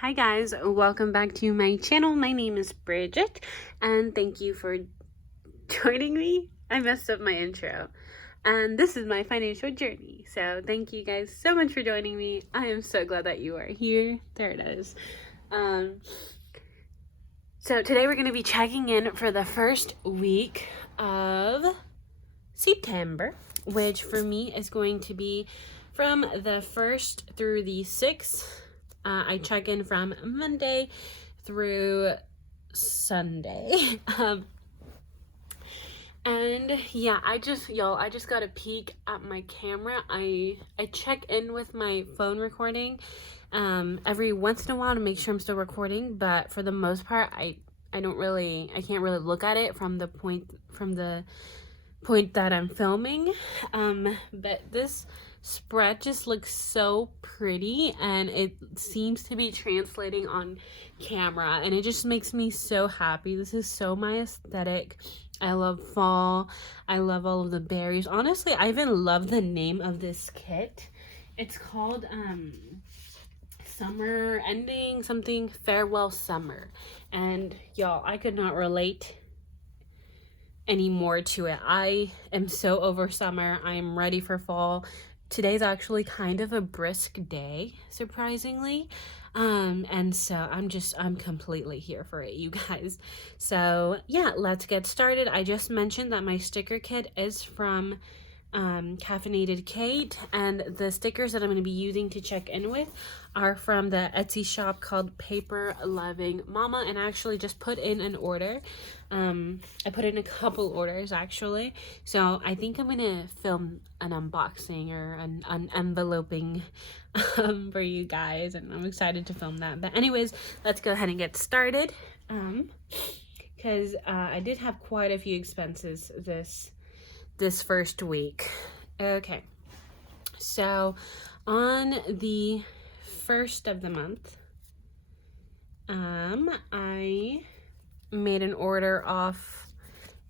Hi guys, welcome back to my channel. My name is Bridget and thank you for joining me. I messed up my intro and this is my financial journey. So thank you guys so much for joining me. I am so glad that you are here. There it is. So today we're going to be checking in for the first week of September, which for me is going to be from the 1st through the 6th. I check in from Monday through Sunday. And yeah, I just got a peek at my camera. I check in with my phone recording every once in a while to make sure I'm still recording, but for the most part I can't really look at it from the point that I'm filming. But this spread just looks so pretty and it seems to be translating on camera and it just makes me so happy. This is so my aesthetic. I love fall. I love all of the berries. Honestly, I even love the name of this kit. It's called Summer Ending something, Farewell Summer. And y'all, I could not relate any more to it. I am so over summer. I am ready for fall. Today's actually kind of a brisk day, surprisingly. And so I'm completely here for it, you guys. So yeah, let's get started. I just mentioned that my sticker kit is from Caffeinated Kate, and the stickers that I'm going to be using to check in with are from the Etsy shop called Paper Loving Mama, and I actually just put in an order. I put in a couple orders actually, so I think I'm going to film an unboxing or an enveloping for you guys, and I'm excited to film that. But anyways, let's go ahead and get started, because I did have quite a few expenses this first week. Okay, so on the 1st of the month, I made an order off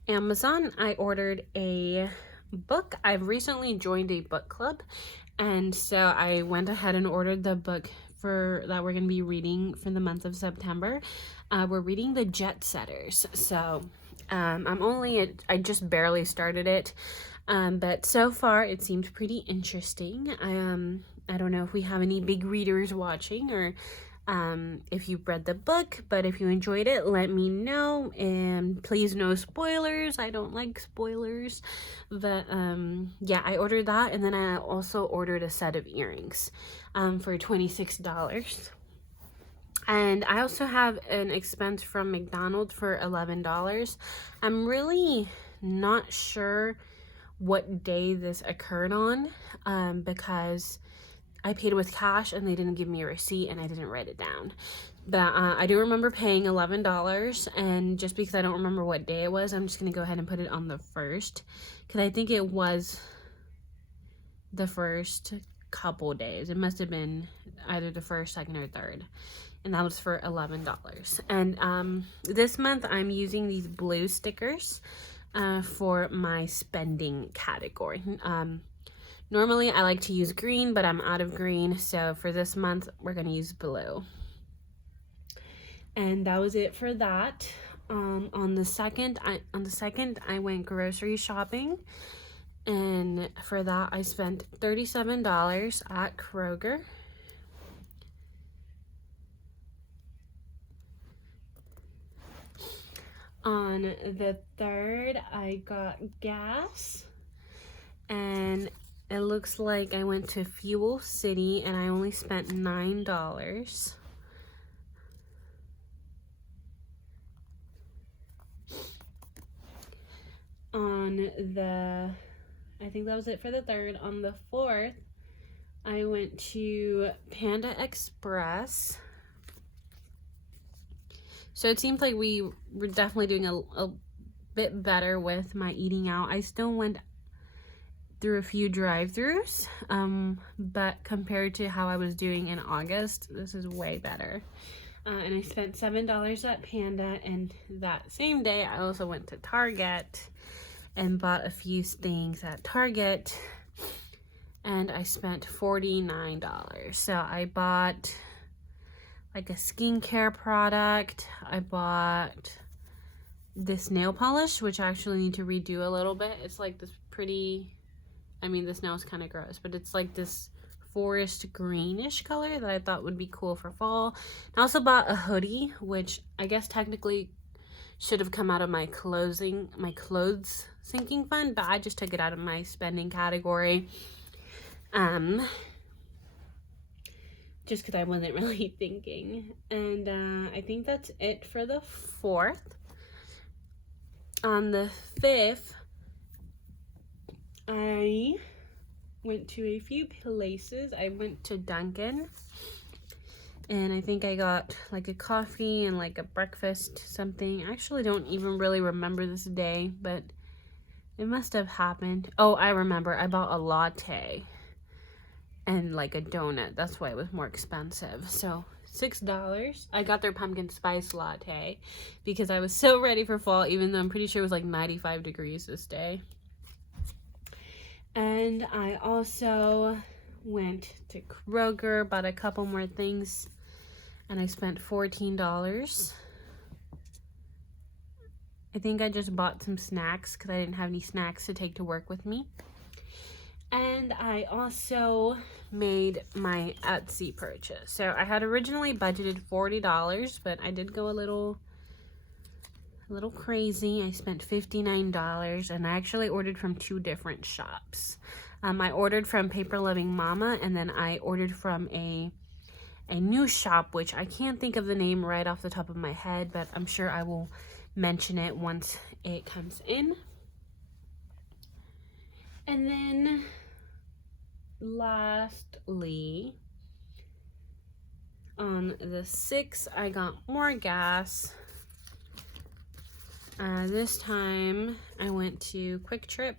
Amazon. I ordered a book. I've recently joined a book club, and so I went ahead and ordered the book that we're going to be reading for the month of September. We're reading The Jet Setters. So I just barely started it, but so far it seems pretty interesting. I don't know if we have any big readers watching or if you've read the book, but if you enjoyed it, let me know, and please no spoilers. I don't like spoilers. But yeah, I ordered that, and then I also ordered a set of earrings for $26. And I also have an expense from McDonald's for $11. I'm really not sure what day this occurred on, because I paid with cash and they didn't give me a receipt and I didn't write it down. But I do remember paying $11, and just because I don't remember what day it was, I'm just going to go ahead and put it on the 1st, because I think it was the first couple days. It must have been either the 1st, 2nd, or 3rd. And that was for $11. And this month I'm using these blue stickers for my spending category. Normally I like to use green, but I'm out of green, so for this month we're going to use blue. And that was it for that. On the second I went grocery shopping, and for that I spent $37 at Kroger. On the 3rd, I got gas, and it looks like I went to Fuel City and I only spent $9. I think that was it for the 3rd. On the 4th, I went to Panda Express. So it seems like we were definitely doing a bit better with my eating out. I still went through a few drive-thrus, but compared to how I was doing in August, this is way better. And I spent $7 at Panda, and that same day I also went to Target and bought a few things at Target, and I spent $49. So I bought like a skincare product. I bought this nail polish, which I actually need to redo a little bit. It's like this pretty, I mean, this nail is kind of gross, but it's like this forest greenish color that I thought would be cool for fall. I also bought a hoodie, which I guess technically should have come out of my clothes sinking fund, but I just took it out of my spending category. Just because I wasn't really thinking. And I think that's it for the 4th. On the 5th, I went to a few places. I went to Dunkin', and I think I got like a coffee and like a breakfast something. I actually don't even really remember this day, but it must have happened. Oh, I remember. I bought a latte and like a donut. That's why it was more expensive. So $6. I got their pumpkin spice latte because I was so ready for fall, even though I'm pretty sure it was like 95 degrees this day. And I also went to Kroger, bought a couple more things, and I spent $14. I think I just bought some snacks because I didn't have any snacks to take to work with me. And I also made my Etsy purchase. So I had originally budgeted $40, but I did go a little crazy. I spent $59, and I actually ordered from 2 different shops. I ordered from Paper Loving Mama, and then I ordered from a new shop, which I can't think of the name right off the top of my head, but I'm sure I will mention it once it comes in. And then lastly, on the 6th, I got more gas. This time I went to Quick Trip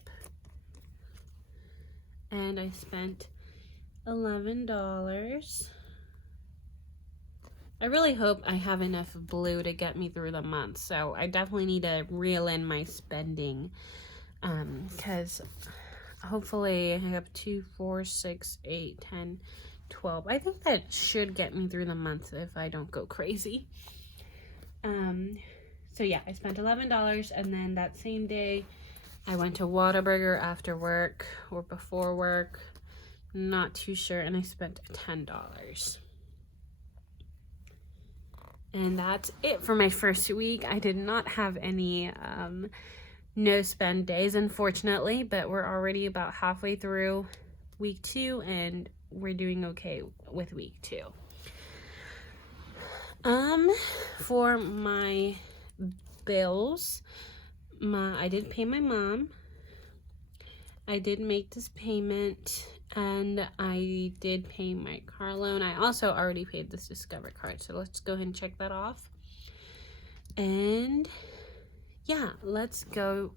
and I spent $11. I really hope I have enough blue to get me through the month, so I definitely need to reel in my spending, because hopefully I have 2, 4, 6, 8, 10, 12. I think that should get me through the month if I don't go crazy. So yeah, I spent $11, and then that same day I went to Whataburger after work or before work, not too sure, and I spent $10. And that's it for my first week. I did not have any no spend days, unfortunately, but we're already about halfway through week 2, and we're doing okay with week 2. For my bills, I did pay my mom. I did make this payment, and I did pay my car loan. I also already paid this Discover card, so let's go ahead and check that off. And yeah, let's go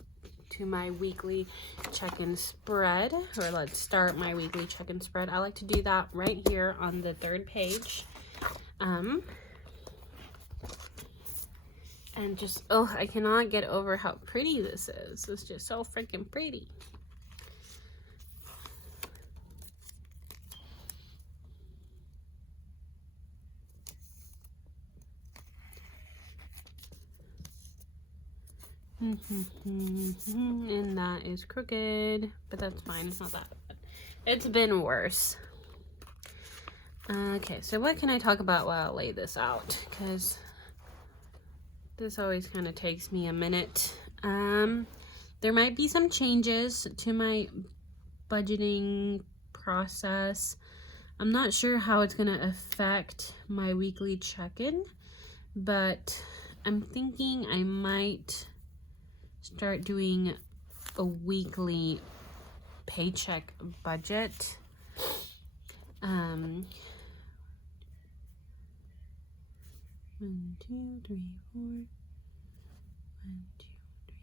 to my weekly check-in spread, or let's start my weekly check-in spread. I like to do that right here on the 3rd page. And just, oh, I cannot get over how pretty this is. It's just so freaking pretty. And that is crooked, but that's fine. It's not that bad. It's been worse. Okay, so what can I talk about while I lay this out? Because this always kind of takes me a minute. There might be some changes to my budgeting process. I'm not sure how it's going to affect my weekly check-in, but I'm thinking I might start doing a weekly paycheck budget. 1, 2, 3, 4. 1, 2, 3,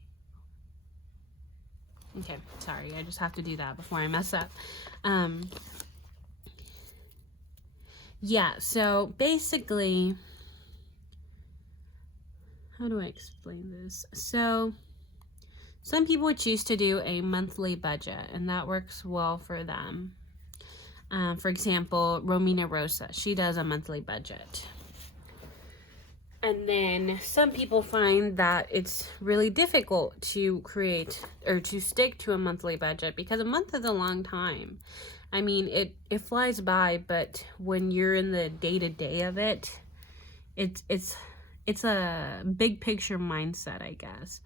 4. Okay, sorry, I just have to do that before I mess up. Yeah, so basically, how do I explain this? So some people choose to do a monthly budget, and that works well for them. For example, Romina Rosa, she does a monthly budget. And then some people find that it's really difficult to create or to stick to a monthly budget because a month is a long time. I mean, it flies by, but when you're in the day-to-day of it, it's a big picture mindset, I guess,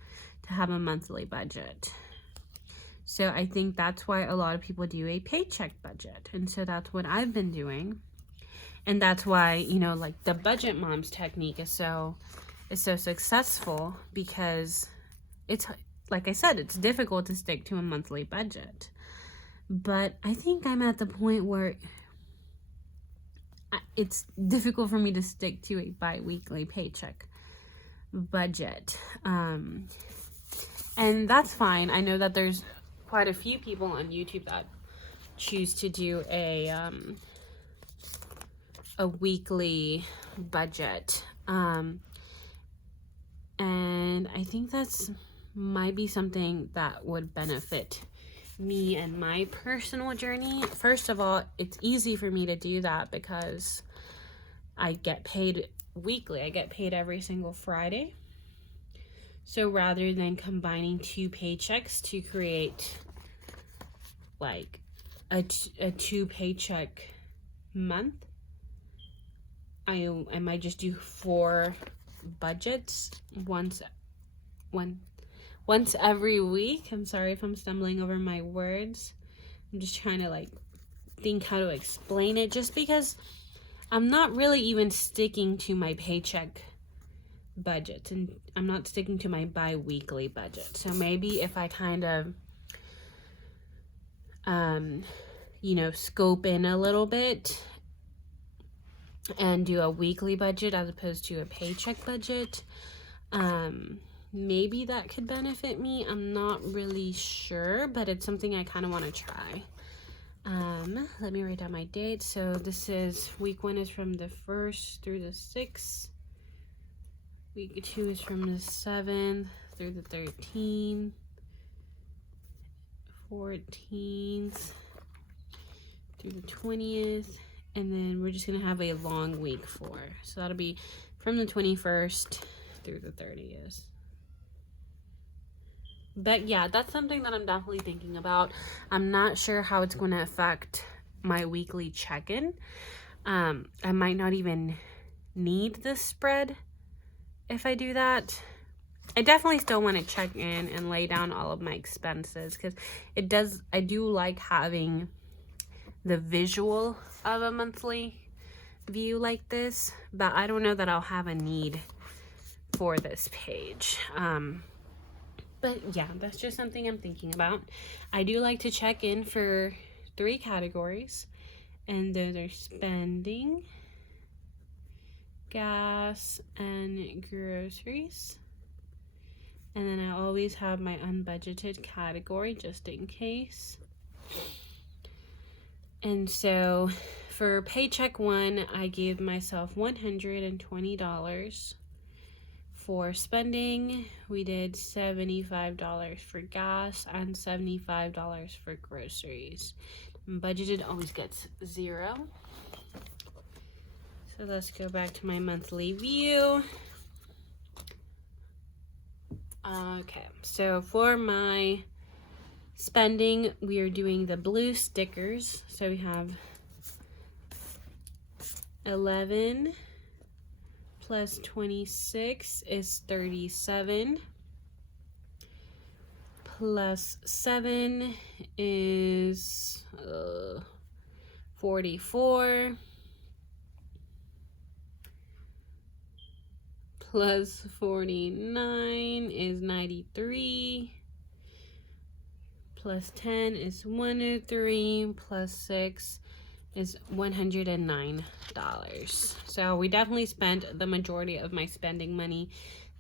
to have a monthly budget. So I think that's why a lot of people do a paycheck budget. And so that's what I've been doing. And that's why, you know, like the budget moms technique is so successful, because it's, like I said, it's difficult to stick to a monthly budget. But I think I'm at the point where it's difficult for me to stick to a bi-weekly paycheck budget. And that's fine. I know that there's quite a few people on YouTube that choose to do a weekly budget. And I think that's might be something that would benefit me and my personal journey. First of all, it's easy for me to do that because I get paid weekly. I get paid every single Friday. So rather than combining two paychecks to create like a 2 paycheck month, I might just do 4 budgets once every week. I'm sorry if I'm stumbling over my words. I'm just trying to like think how to explain it, just because I'm not really even sticking to my paycheck budget, and I'm not sticking to my bi-weekly budget. So maybe if I kind of you know, scope in a little bit and do a weekly budget as opposed to a paycheck budget, maybe that could benefit me. I'm not really sure, but it's something I kind of want to try. Let me write down my date. So this is week 1 is from the 1st through the 6th. Week 2 is from the 7th through the 13th, 14th through the 20th, and then we're just gonna have a long week 4. So that'll be from the 21st through the 30th. But yeah, that's something that I'm definitely thinking about. I'm not sure how it's going to affect my weekly check-in. I might not even need this spread if I do that. I definitely still want to check in and lay down all of my expenses, because I do like having the visual of a monthly view like this, but I don't know that I'll have a need for this page. But yeah, that's just something I'm thinking about. I do like to check in for 3 categories, and those are spending, gas, and groceries. And then I always have my unbudgeted category just in case. And so for paycheck 1, I gave myself $120 for spending. We did $75 for gas and $75 for groceries. Budgeted always gets 0. So let's go back to my monthly view. Okay, so for my spending, we are doing the blue stickers. So we have 11 plus 26 is 37. Plus 7 is 44. Plus 49 is 93. Plus 10 is 103. Plus 6 is $109. So we definitely spent the majority of my spending money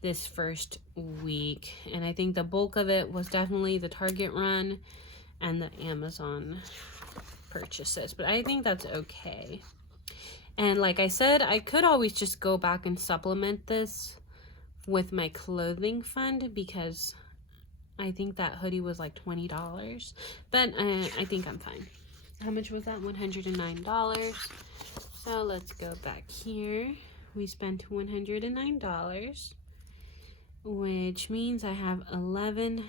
this first week, and I think the bulk of it was definitely the Target run and the Amazon purchases, but I think that's okay. And like I said, I could always just go back and supplement this with my clothing fund, because I think that hoodie was like $20, but I think I'm fine. How much was that? $109. So let's go back here. we spent $109, which means I have $11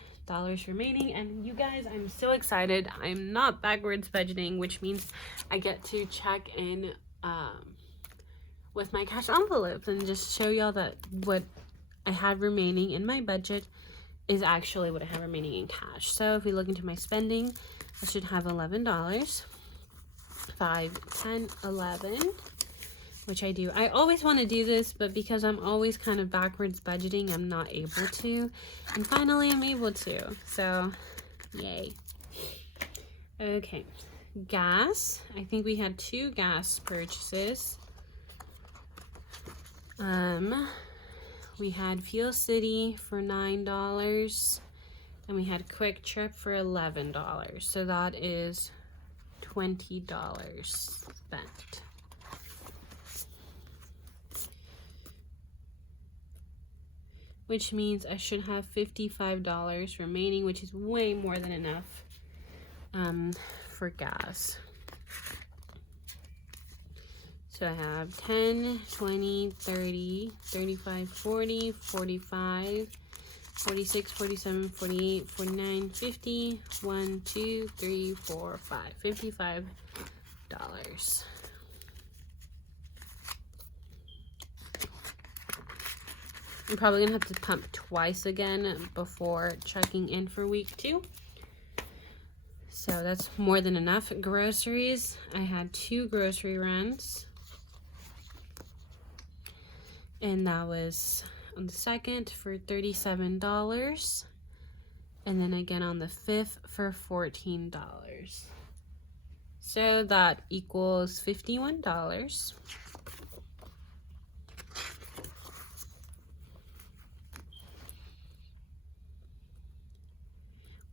remaining. And you guys, I'm so excited. I'm not backwards budgeting, which means I get to check in with my cash envelopes and just show y'all that what I had remaining in my budget is actually what I have remaining in cash. So if we look into my spending, I should have $11, 5, 10, 11, which I do. I always want to do this, but because I'm always kind of backwards budgeting, I'm not able to. And finally, I'm able to. So, yay. Okay, gas. I think we had 2 gas purchases. We had Fuel City for $9, and we had Quick Trip for $11. So that is $20 spent. Which means I should have $55 remaining, which is way more than enough for gas. So I have 10, 20, 30, 35, 40, 45, 46, 47, 48, 49, 50, 1, 2, 3, 4, 5, $55. I'm probably gonna have to pump twice again before checking in for week 2. So that's more than enough. Groceries, I had 2 grocery runs. And that was on the 2nd for $37. And then again on the 5th for $14. So that equals $51.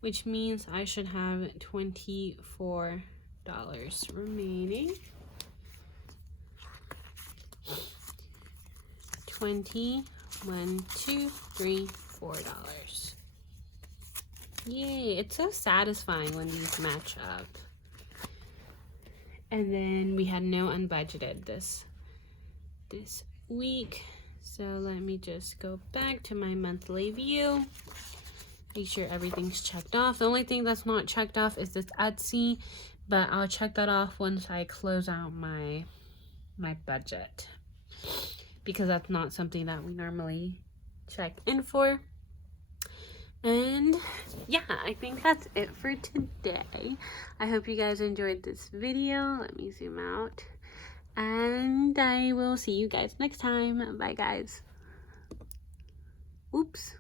Which means I should have $24 remaining. 20, 1, 2, 3, $4. Yay, it's so satisfying when these match up. And then we had no unbudgeted this week. So let me just go back to my monthly view. Make sure everything's checked off. The only thing that's not checked off is this Etsy, but I'll check that off once I close out my budget, because that's not something that we normally check in for. And yeah, I think that's it for today. I hope you guys enjoyed this video. Let me zoom out. And I will see you guys next time. Bye, guys. Oops.